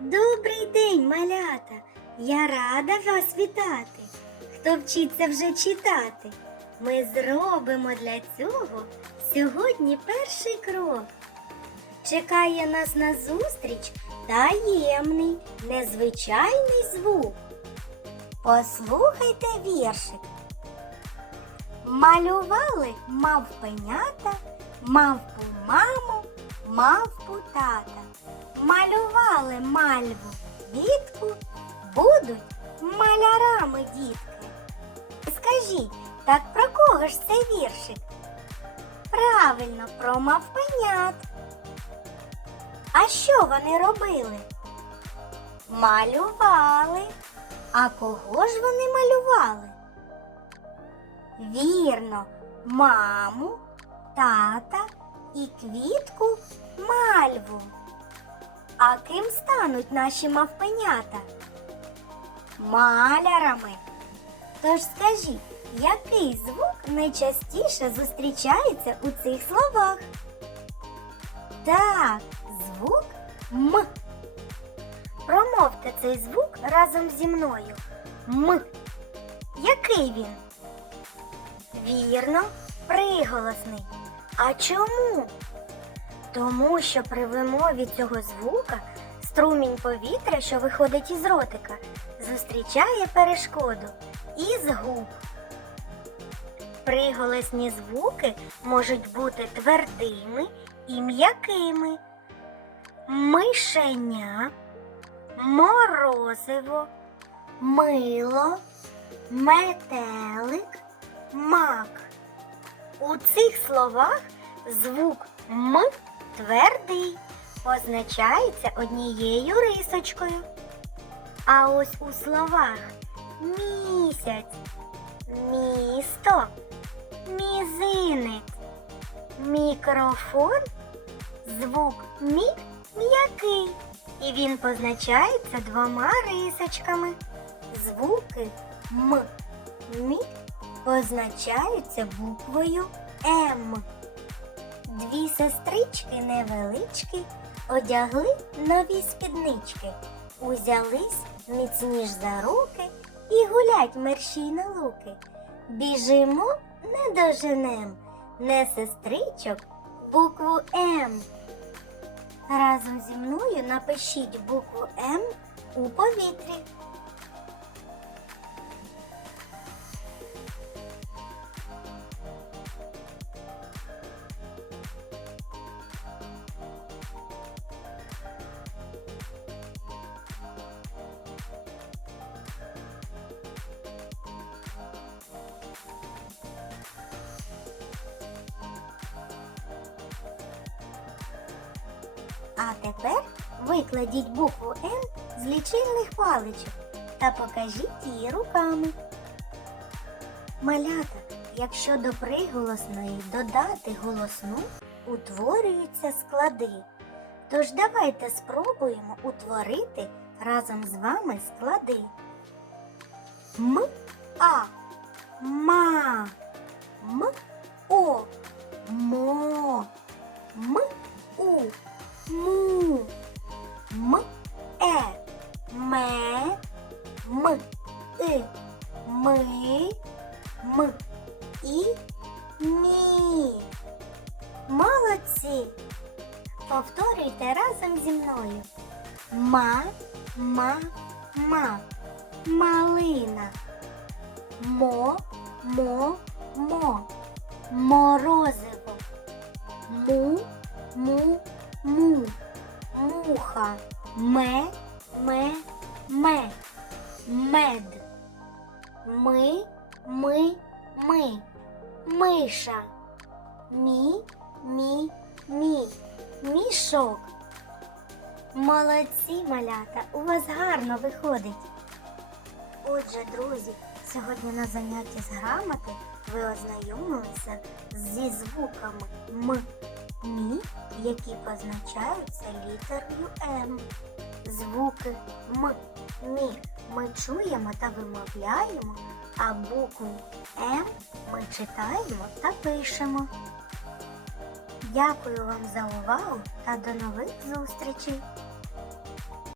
Добрий день, малята! Я рада вас вітати. Хто вчиться вже читати? Ми зробимо для цього сьогодні перший крок. Чекає нас на зустріч таємний, незвичайний звук. Послухайте віршик. Малювали мавпенята, мавпу маму, мавпу тата. Малювали мальву квітку, будуть малярами дітки. Скажіть, так про кого ж цей віршик? Правильно, про мавпенят. А що вони робили? Малювали. А кого ж вони малювали? Вірно, маму, тата і квітку мальву. А ким стануть наші мавпенята? Малярами. Тож скажіть, який звук найчастіше зустрічається у цих словах? Так, звук М. Промовте цей звук разом зі мною. М. Який він? Вірно, приголосний. А чому? Тому що при вимові цього звука струмінь повітря, що виходить із ротика, зустрічає перешкоду із губ. Приголосні звуки можуть бути твердими і м'якими. Мишеня, морозиво, мило, метелик, мак. У цих словах звук М твердий, позначається однією рисочкою. А ось у словах місяць, місто, мізинець, мікрофон, звук мі м'який. І він позначається двома рисочками. Звуки М, Мі позначаються буквою М. Дві сестрички невеличкі одягли нові спіднички, узялись міцніш за руки і гулять мерщій на луки. Біжимо, не доженем, не сестричок, букву М. Разом зі мною напишіть букву М у повітрі. А тепер викладіть букву М з лічильних паличок та покажіть її руками. Малята, якщо до приголосної додати голосну, утворюються склади. Тож давайте спробуємо утворити разом з вами склади. М А ма М О мо М У му, м, е, ме, м, и, ми, м, і, мі. Молодці! Повторюйте разом зі мною. Ма, ма, ма, малина. Мо, мо, мо, морозиво. Му, му, му, муха, ме, ме, ме, мед, ми, ми, ми, миша, мі, мі, мі, мішок. Молодці, малята, у вас гарно виходить. Отже, друзі, сьогодні на занятті з грамоти ви ознайомилися зі звуками М, Мі, які позначаються літерою М. Звуки М, Мі ми чуємо та вимовляємо, а букву М ми читаємо та пишемо. Дякую вам за увагу та до нових зустрічей!